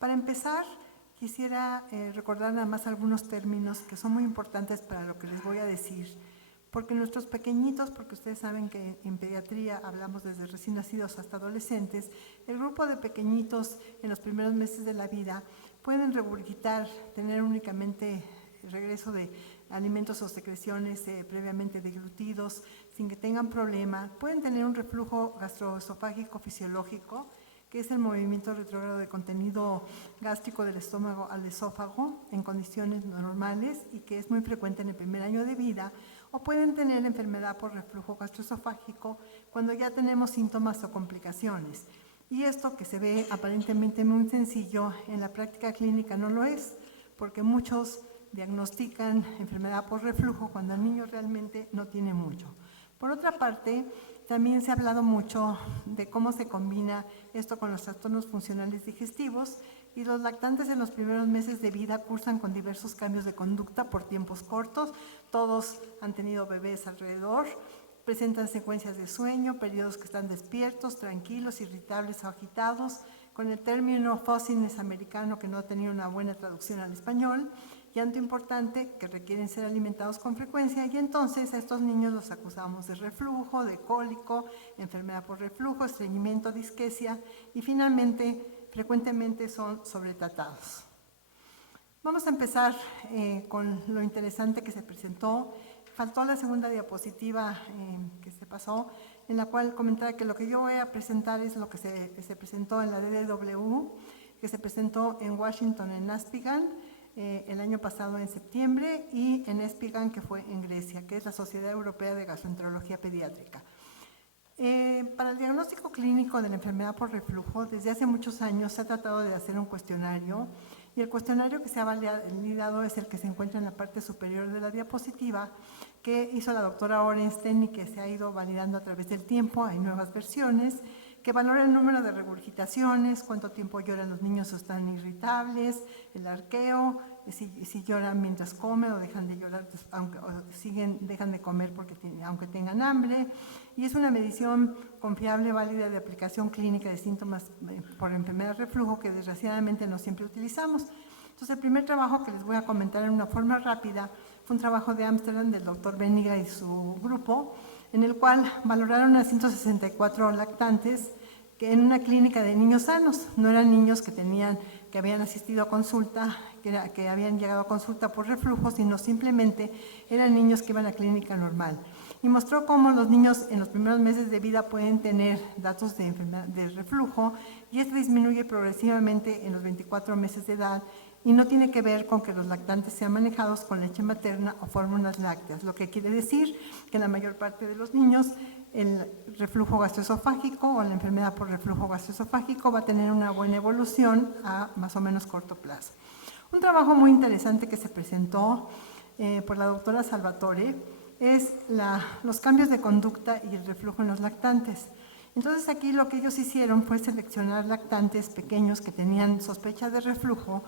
Para empezar, quisiera recordar nada más algunos términos que son muy importantes para lo que les voy a decir, porque nuestros pequeñitos, porque ustedes saben que en pediatría hablamos desde recién nacidos hasta adolescentes, el grupo de pequeñitos en los primeros meses de la vida pueden regurgitar, tener únicamente regreso de alimentos o secreciones previamente deglutidos sin que tengan problema, pueden tener un reflujo gastroesofágico fisiológico, que es el movimiento retrógrado de contenido gástrico del estómago al esófago en condiciones normales y que es muy frecuente en el primer año de vida, o pueden tener enfermedad por reflujo gastroesofágico cuando ya tenemos síntomas o complicaciones. Y esto, que se ve aparentemente muy sencillo, en la práctica clínica no lo es, porque muchos diagnostican enfermedad por reflujo cuando el niño realmente no tiene mucho. Por otra parte, también se ha hablado mucho de cómo se combina esto con los trastornos funcionales digestivos, y los lactantes en los primeros meses de vida cursan con diversos cambios de conducta por tiempos cortos. Todos han tenido bebés alrededor, presentan secuencias de sueño, periodos que están despiertos, tranquilos, irritables o agitados, con el término fuzziness americano que no ha tenido una buena traducción al español, llanto importante, que requieren ser alimentados con frecuencia, y entonces a estos niños los acusamos de reflujo, de cólico, enfermedad por reflujo, estreñimiento, disquesia, y finalmente frecuentemente son sobretratados. Vamos a empezar con lo interesante que se presentó. Faltó la segunda diapositiva que se pasó, en la cual comentaba que lo que yo voy a presentar es lo que se presentó en la DDW, que se presentó en Washington, en Aspigan, el año pasado en septiembre, y en Espigan, que fue en Grecia, que es la Sociedad Europea de Gastroenterología Pediátrica. Para el diagnóstico clínico de la enfermedad por reflujo, desde hace muchos años se ha tratado de hacer un cuestionario, y el cuestionario que se ha validado es el que se encuentra en la parte superior de la diapositiva, que hizo la doctora Orenstein y que se ha ido validando a través del tiempo. Hay nuevas versiones que valora el número de regurgitaciones, cuánto tiempo lloran los niños o están irritables, el arqueo, si lloran mientras comen o dejan de llorar, dejan de comer aunque tengan hambre. Y es una medición confiable, válida, de aplicación clínica de síntomas por enfermedad de reflujo, que desgraciadamente no siempre utilizamos. Entonces, el primer trabajo que les voy a comentar en una forma rápida fue un trabajo de Ámsterdam del doctor Beniga y su grupo, en el cual valoraron a 164 lactantes que en una clínica de niños sanos. No eran niños que habían asistido a consulta, que habían llegado a consulta por reflujo, sino simplemente eran niños que iban a clínica normal. Y mostró cómo los niños en los primeros meses de vida pueden tener datos de enfermedad de reflujo, y esto disminuye progresivamente en los 24 meses de edad, y no tiene que ver con que los lactantes sean manejados con leche materna o fórmulas lácteas, lo que quiere decir que la mayor parte de los niños el reflujo gastroesofágico o la enfermedad por reflujo gastroesofágico va a tener una buena evolución a más o menos corto plazo. Un trabajo muy interesante que se presentó por la doctora Salvatore es los cambios de conducta y el reflujo en los lactantes. Entonces aquí lo que ellos hicieron fue seleccionar lactantes pequeños que tenían sospecha de reflujo,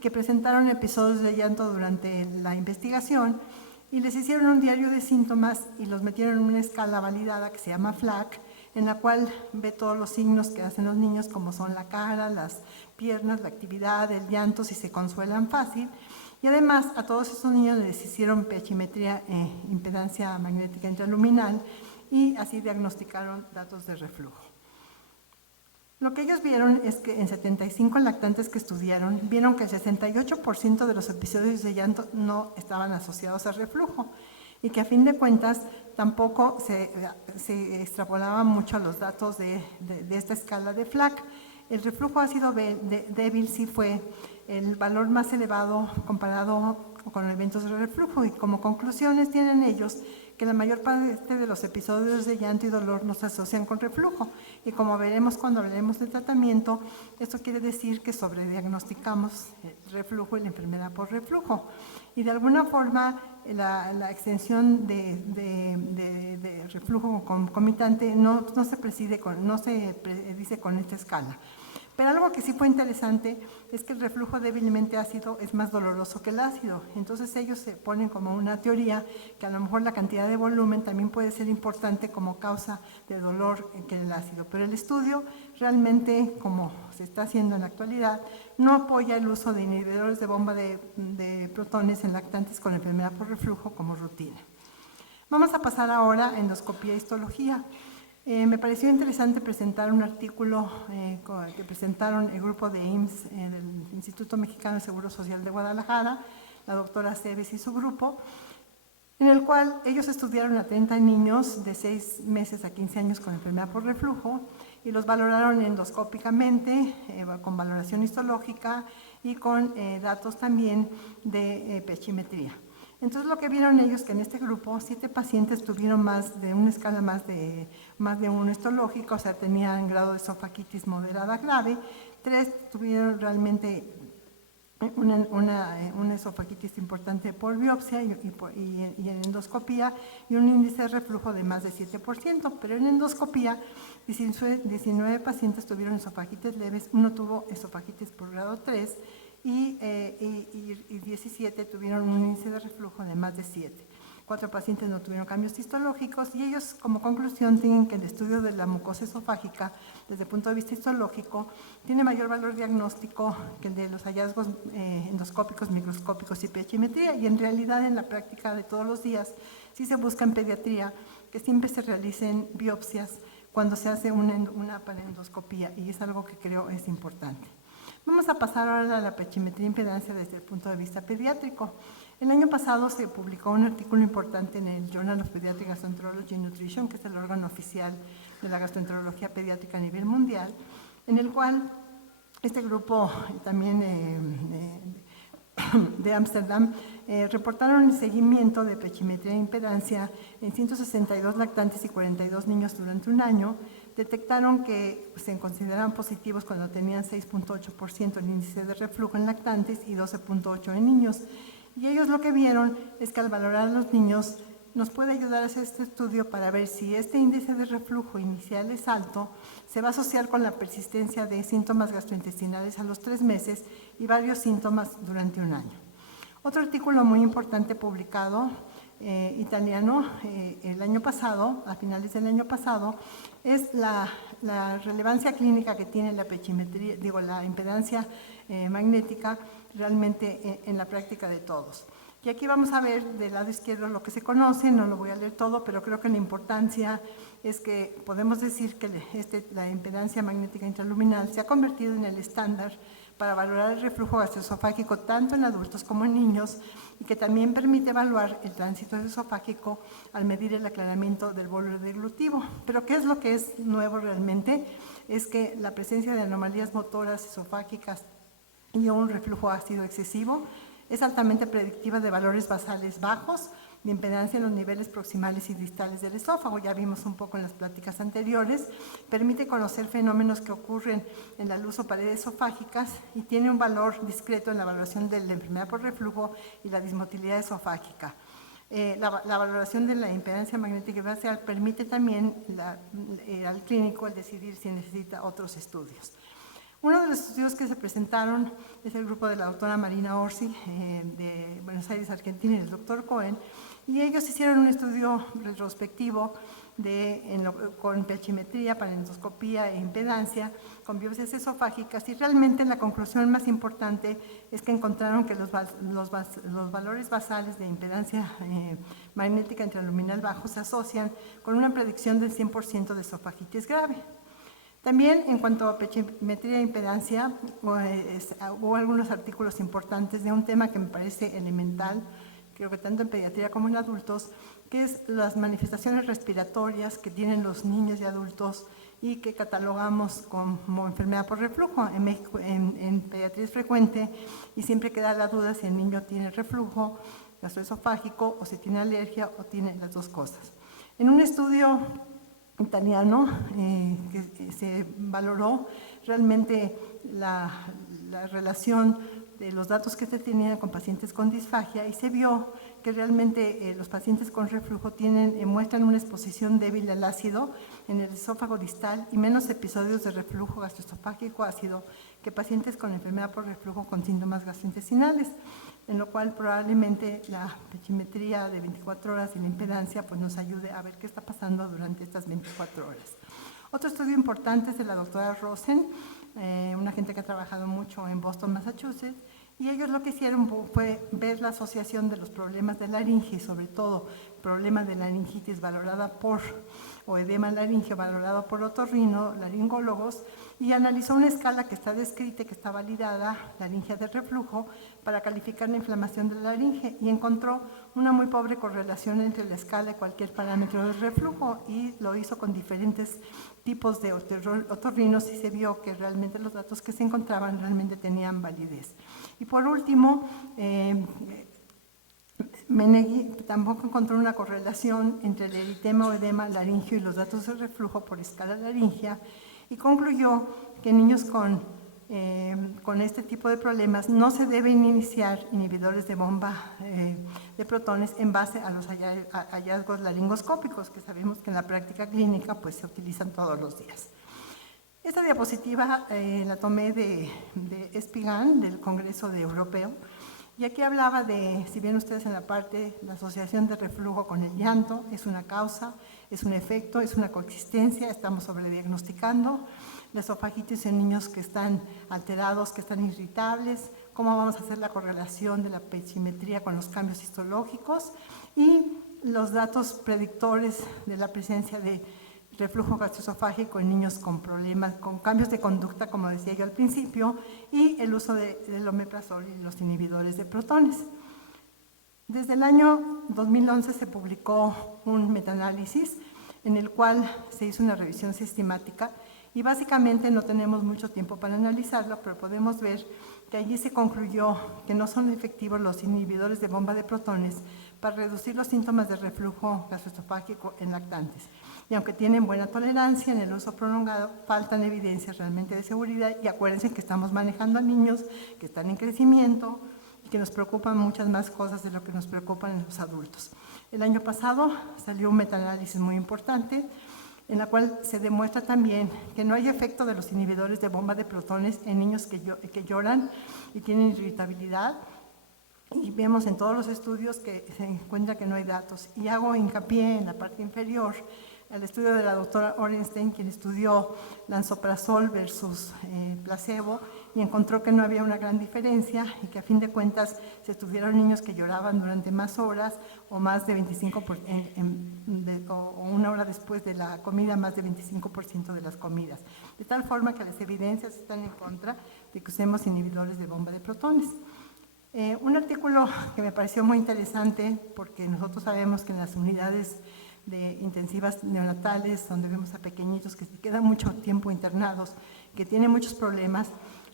que presentaron episodios de llanto durante la investigación, y les hicieron un diario de síntomas y los metieron en una escala validada que se llama FLAC, en la cual ve todos los signos que hacen los niños, como son la cara, las piernas, la actividad, el llanto, si se consuelan fácil. Y además a todos esos niños les hicieron pH-metría e impedancia magnética intraluminal, y así diagnosticaron datos de reflujo. Lo que ellos vieron es que en 75 lactantes que estudiaron, vieron que el 68% de los episodios de llanto no estaban asociados al reflujo, y que a fin de cuentas tampoco se extrapolaban mucho los datos de esta escala de FLAC. El reflujo ácido débil sí fue el valor más elevado comparado con eventos de reflujo, y como conclusiones tienen ellos que la mayor parte de los episodios de llanto y dolor no se asocian con reflujo, y como veremos cuando hablaremos de tratamiento, esto quiere decir que sobrediagnosticamos el reflujo y la enfermedad por reflujo, y de alguna forma la extensión de reflujo concomitante no se predice con esta escala. Pero algo que sí fue interesante es que el reflujo débilmente ácido es más doloroso que el ácido. Entonces ellos se ponen como una teoría que a lo mejor la cantidad de volumen también puede ser importante como causa de dolor que el ácido. Pero el estudio realmente, como se está haciendo en la actualidad, no apoya el uso de inhibidores de bomba de protones en lactantes con enfermedad por reflujo como rutina. Vamos a pasar ahora a endoscopía e histología. Me pareció interesante presentar un artículo que presentaron el grupo de IMSS del Instituto Mexicano de Seguro Social de Guadalajara, la doctora Cebes y su grupo, en el cual ellos estudiaron a 30 niños de 6 meses a 15 años con enfermedad por reflujo y los valoraron endoscópicamente, con valoración histológica y con datos también de pechimetría. Entonces lo que vieron ellos que en este grupo 7 pacientes tuvieron más de una escala más de 1 histológico, o sea, tenían grado de esofagitis moderada grave, 3 tuvieron realmente una esofagitis importante por biopsia y en endoscopía y un índice de reflujo de más de 7%, pero en endoscopía 19 pacientes tuvieron esofagitis leves, 1 tuvo esofagitis por grado 3 y 17 tuvieron un índice de reflujo de más de 7. 4 pacientes no tuvieron cambios histológicos y ellos como conclusión tienen que el estudio de la mucosa esofágica desde el punto de vista histológico tiene mayor valor diagnóstico que el de los hallazgos endoscópicos, microscópicos y pechimetría, y en realidad en la práctica de todos los días sí se busca en pediatría que siempre se realicen biopsias cuando se hace una panendoscopía, y es algo que creo es importante. Vamos a pasar ahora a la pechimetría e impedancia desde el punto de vista pediátrico. El año pasado se publicó un artículo importante en el Journal of Pediatric Gastroenterology and Nutrition, que es el órgano oficial de la gastroenterología pediátrica a nivel mundial, en el cual este grupo también de Ámsterdam reportaron el seguimiento de pechimetría e impedancia en 162 lactantes y 42 niños durante un año. Detectaron que se consideraban positivos cuando tenían 6.8% el índice de reflujo en lactantes y 12.8% en niños. Y ellos lo que vieron es que al valorar a los niños nos puede ayudar a hacer este estudio para ver si este índice de reflujo inicial es alto, se va a asociar con la persistencia de síntomas gastrointestinales a los 3 meses y varios síntomas durante un año. Otro artículo muy importante publicado italiano el año pasado, a finales del año pasado, es la relevancia clínica que tiene la pechimetría, la impedancia magnética realmente en la práctica de todos. Y aquí vamos a ver del lado izquierdo lo que se conoce, no lo voy a leer todo, pero creo que la importancia es que podemos decir que la impedancia magnética intraluminal se ha convertido en el estándar para valorar el reflujo gastroesofágico tanto en adultos como en niños, y que también permite evaluar el tránsito esofágico al medir el aclaramiento del bolo deglutivo. Pero ¿qué es lo que es nuevo realmente? Es que la presencia de anomalías motoras esofágicas y un reflujo ácido excesivo es altamente predictiva de valores basales bajos de impedancia en los niveles proximales y distales del esófago. Ya vimos un poco en las pláticas anteriores. Permite conocer fenómenos que ocurren en la luz o paredes esofágicas y tiene un valor discreto en la evaluación de la enfermedad por reflujo y la dismotilidad esofágica. La valoración de la impedancia magnética facial permite también al clínico el decidir si necesita otros estudios. Uno de los estudios que se presentaron es el grupo de la doctora Marina Orsi de Buenos Aires, Argentina, y el doctor Cohen, y ellos hicieron un estudio retrospectivo con pechimetría, panendoscopía e impedancia, con biopsias esofágicas, y realmente la conclusión más importante es que encontraron que los valores basales de impedancia magnética intraluminal bajo se asocian con una predicción del 100% de esofagitis grave. También en cuanto a pechimetría e impedancia, hubo algunos artículos importantes de un tema que me parece elemental, creo que tanto en pediatría como en adultos, que es las manifestaciones respiratorias que tienen los niños y adultos y que catalogamos como enfermedad por reflujo. En México, en pediatría es frecuente y siempre queda la duda si el niño tiene reflujo gastroesofágico o si tiene alergia o tiene las dos cosas. En un estudio italiano que se valoró realmente la relación de los datos que se tenían con pacientes con disfagia, y se vio que realmente los pacientes con reflujo muestran una exposición débil al ácido en el esófago distal y menos episodios de reflujo gastroesofágico ácido que pacientes con enfermedad por reflujo con síntomas gastrointestinales, en lo cual probablemente la pechimetría de 24 horas y la impedancia pues nos ayude a ver qué está pasando durante estas 24 horas. Otro estudio importante es de la doctora Rosen, una gente que ha trabajado mucho en Boston, Massachusetts, y ellos lo que hicieron fue ver la asociación de los problemas de laringe, y sobre todo problemas de laringitis valorada o edema laringeo valorado por otorrinolaringólogos, y analizó una escala que está descrita y que está validada, laringe de reflujo, para calificar la inflamación de la laringe, y encontró una muy pobre correlación entre la escala y cualquier parámetro de reflujo, y lo hizo con diferentes tipos de otorrinos y se vio que realmente los datos que se encontraban realmente tenían validez. Y por último, Menegui tampoco encontró una correlación entre el eritema o edema laringio y los datos de reflujo por escala laringea y concluyó que en niños con este tipo de problemas no se deben iniciar inhibidores de bomba de protones en base a los hallazgos laringoscópicos, que sabemos que en la práctica clínica pues, se utilizan todos los días. Esta diapositiva la tomé de Espigan, del Congreso Europeo, y aquí hablaba de, si bien ustedes en la parte, la asociación de reflujo con el llanto, es una causa, es un efecto, es una coexistencia, estamos sobrediagnosticando, la esofagitis en niños que están alterados, que están irritables, cómo vamos a hacer la correlación de la pechimetría con los cambios histológicos y los datos predictores de la presencia de reflujo gastroesofágico en niños con problemas, con cambios de conducta, como decía yo al principio, y el uso del omeprazol y los inhibidores de protones. Desde el año 2011 se publicó un metaanálisis en el cual se hizo una revisión sistemática y básicamente no tenemos mucho tiempo para analizarlo, pero podemos ver que allí se concluyó que no son efectivos los inhibidores de bomba de protones para reducir los síntomas de reflujo gastroesofágico en lactantes. Y aunque tienen buena tolerancia en el uso prolongado, faltan evidencias realmente de seguridad y acuérdense que estamos manejando a niños que están en crecimiento y que nos preocupan muchas más cosas de lo que nos preocupan en los adultos. El año pasado salió un metaanálisis muy importante en la cual se demuestra también que no hay efecto de los inhibidores de bomba de protones en niños que lloran y tienen irritabilidad. Y vemos en todos los estudios que se encuentra que no hay datos. Y hago hincapié en la parte inferior al estudio de la doctora Orenstein, quien estudió lansoprazol versus placebo y encontró que no había una gran diferencia y que a fin de cuentas se tuvieron niños que lloraban durante más horas o más de 25%, o una hora después de la comida, más de 25% de las comidas. De tal forma que las evidencias están en contra de que usemos inhibidores de bomba de protones. Un artículo que me pareció muy interesante, porque nosotros sabemos que en las unidades de intensivas neonatales, donde vemos a pequeñitos que se quedan mucho tiempo internados, que tienen muchos problemas,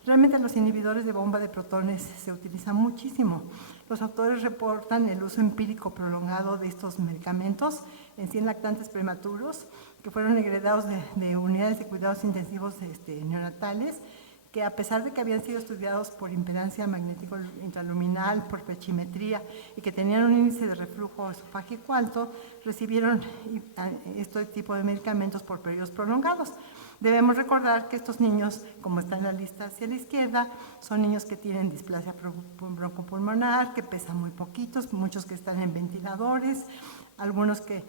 realmente los inhibidores de bomba de protones se utilizan muchísimo. Los autores reportan el uso empírico prolongado de estos medicamentos en 100 lactantes prematuros que fueron heredados de unidades de cuidados intensivos neonatales, que a pesar de que habían sido estudiados por impedancia magnético intraluminal, por pechimetría y que tenían un índice de reflujo esofágico alto, recibieron este tipo de medicamentos por periodos prolongados. Debemos recordar que estos niños, como está en la lista hacia la izquierda, son niños que tienen displasia broncopulmonar, que pesan muy poquitos, muchos que están en ventiladores, algunos que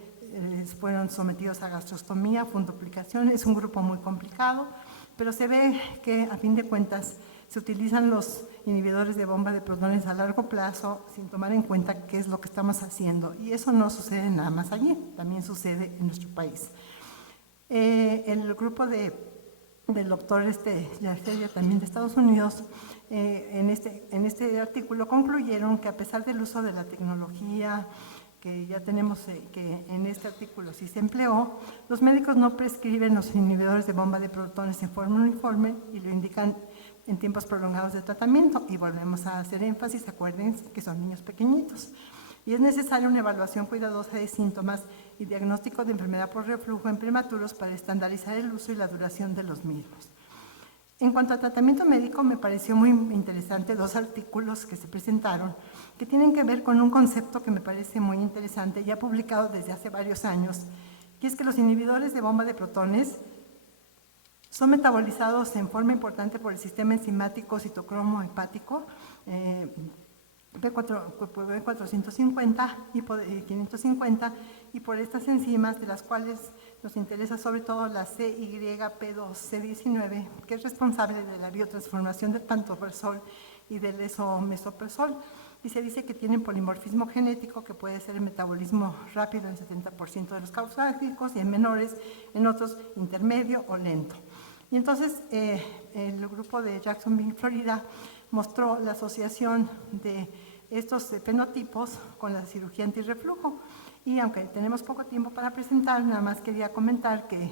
fueron sometidos a gastrostomía, fundoplicación, es un grupo muy complicado. Pero se ve que, a fin de cuentas, se utilizan los inhibidores de bomba de protones a largo plazo sin tomar en cuenta qué es lo que estamos haciendo. Y eso no sucede nada más allí, también sucede en nuestro país. El grupo del doctor Yargelia, también de Estados Unidos, en este artículo concluyeron que a pesar del uso de la tecnología, que ya tenemos que en este artículo sí se empleó, los médicos no prescriben los inhibidores de bomba de protones en forma uniforme y lo indican en tiempos prolongados de tratamiento. Y volvemos a hacer énfasis, acuérdense que son niños pequeñitos. Y es necesaria una evaluación cuidadosa de síntomas y diagnóstico de enfermedad por reflujo en prematuros para estandarizar el uso y la duración de los mismos. En cuanto a tratamiento médico, me pareció muy interesante 2 artículos que se presentaron que tienen que ver con un concepto que me parece muy interesante, ya publicado desde hace varios años, que es que los inhibidores de bomba de protones son metabolizados en forma importante por el sistema enzimático citocromo hepático, B450 y 550, y por estas enzimas, de las cuales nos interesa sobre todo la CYP2C19, que es responsable de la biotransformación del pantoprazol y del esomeprazol. Y se dice que tienen polimorfismo genético, que puede ser el metabolismo rápido en 70% de los causáticos y en menores, en otros intermedio o lento. Y entonces el grupo de Jacksonville, Florida, mostró la asociación de estos fenotipos con la cirugía antirreflujo. Y aunque tenemos poco tiempo para presentar, nada más quería comentar que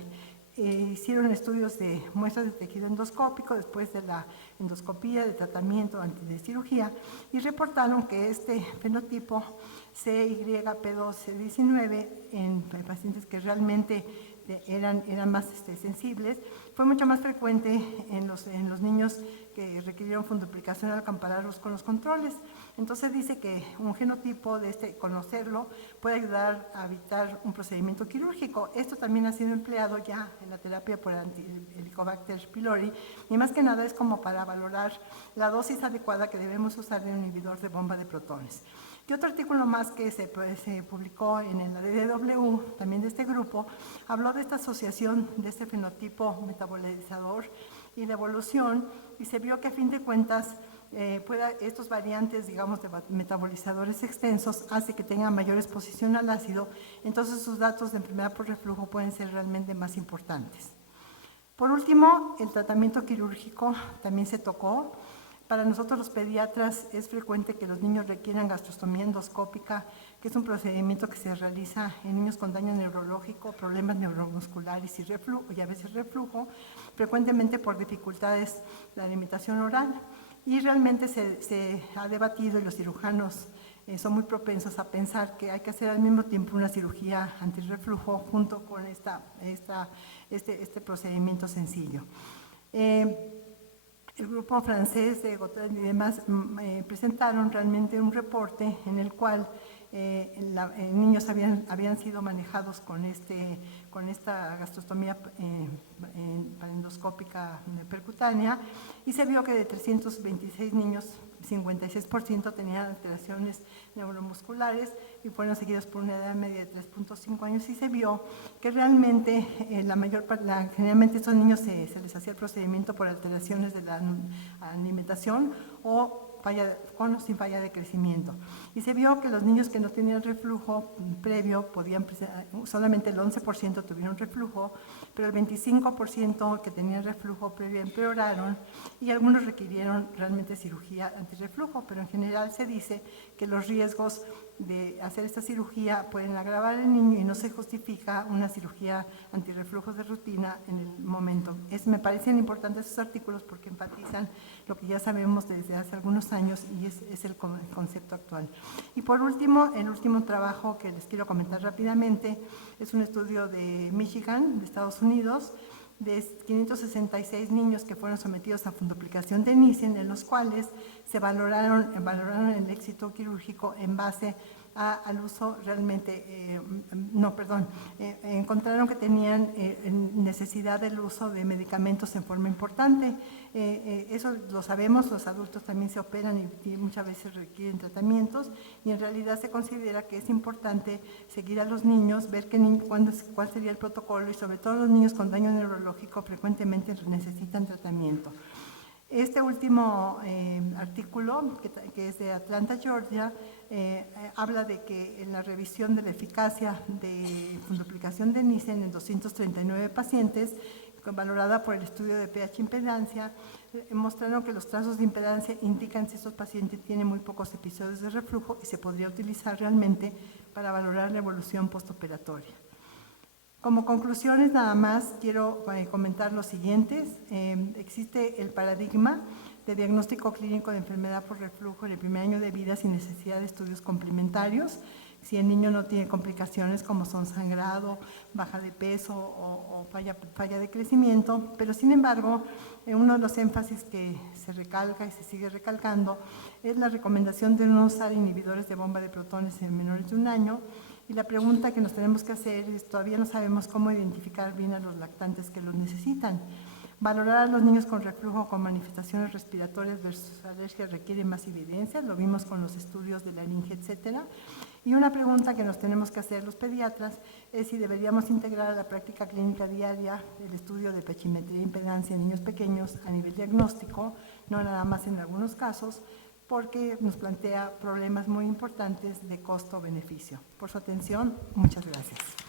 hicieron estudios de muestras de tejido endoscópico después de la endoscopía de tratamiento antes de cirugía y reportaron que este fenotipo CYP2C19 en pacientes que realmente eran más sensibles, fue mucho más frecuente en los niños que requirieron fundoplicación al compararlos con los controles. Entonces dice que un genotipo de conocerlo puede ayudar a evitar un procedimiento quirúrgico. Esto también ha sido empleado ya en la terapia por Helicobacter pylori y más que nada es como para valorar la dosis adecuada que debemos usar de un inhibidor de bomba de protones. Y otro artículo más que se publicó en la DDW, también de este grupo, habló de esta asociación de este fenotipo metabolizador y de evolución, y se vio que a fin de cuentas estos variantes, digamos, de metabolizadores extensos hace que tengan mayor exposición al ácido, entonces sus datos de enfermedad por reflujo pueden ser realmente más importantes. Por último, el tratamiento quirúrgico también se tocó. Para nosotros los pediatras es frecuente que los niños requieran gastrostomía endoscópica, que es un procedimiento que se realiza en niños con daño neurológico, problemas neuromusculares y a veces reflujo, frecuentemente por dificultades de alimentación oral. Y realmente se ha debatido y los cirujanos son muy propensos a pensar que hay que hacer al mismo tiempo una cirugía antirreflujo junto con este procedimiento sencillo. El grupo francés de Gauthier y demás presentaron realmente un reporte en el cual niños habían sido manejados con esta gastrostomía endoscópica percutánea y se vio que de 326 niños, 56% tenían alteraciones neuromusculares y fueron seguidos por una edad media de 3.5 años y se vio que realmente generalmente estos niños se les hacía el procedimiento por alteraciones de la alimentación o con o sin falla de crecimiento. Y se vio que los niños que no tenían reflujo previo solamente el 11% tuvieron reflujo, pero el 25% que tenían reflujo previo empeoraron y algunos requirieron realmente cirugía antirreflujo, pero en general se dice que los riesgos de hacer esta cirugía pueden agravar al niño y no se justifica una cirugía antirreflujo de rutina en el momento. Me parecen importantes esos artículos porque enfatizan lo que ya sabemos desde hace algunos años y es el concepto actual. Y por último, el último trabajo que les quiero comentar rápidamente es un estudio de Michigan, de Estados Unidos, de 566 niños que fueron sometidos a fundoplicación de Nissen, en los cuales se valoraron el éxito quirúrgico en base al uso realmente, encontraron que tenían necesidad del uso de medicamentos en forma importante. Eso lo sabemos, los adultos también se operan y muchas veces requieren tratamientos y en realidad se considera que es importante seguir a los niños, ver cuál sería el protocolo y sobre todo los niños con daño neurológico frecuentemente necesitan tratamiento. Este último artículo, que es de Atlanta, Georgia, habla de que en la revisión de la eficacia de fundoplicación de Nissen en 239 pacientes, valorada por el estudio de pH impedancia, mostraron que los trazos de impedancia indican si estos pacientes tienen muy pocos episodios de reflujo y se podría utilizar realmente para valorar la evolución postoperatoria. Como conclusiones, nada más quiero comentar los siguientes. Existe el paradigma de diagnóstico clínico de enfermedad por reflujo en el primer año de vida sin necesidad de estudios complementarios. si el niño no tiene complicaciones como son sangrado, baja de peso o falla de crecimiento, pero sin embargo, uno de los énfasis que se recalca y se sigue recalcando es la recomendación de no usar inhibidores de bomba de protones en menores de 1 año, y la pregunta que nos tenemos que hacer es, todavía no sabemos cómo identificar bien a los lactantes que los necesitan. Valorar a los niños con reflujo con manifestaciones respiratorias versus alergia requiere más evidencia, lo vimos con los estudios de laringe, etcétera. Y una pregunta que nos tenemos que hacer los pediatras es si deberíamos integrar a la práctica clínica diaria el estudio de pechimetría e impedancia en niños pequeños a nivel diagnóstico, no nada más en algunos casos, porque nos plantea problemas muy importantes de costo-beneficio. Por su atención, muchas gracias.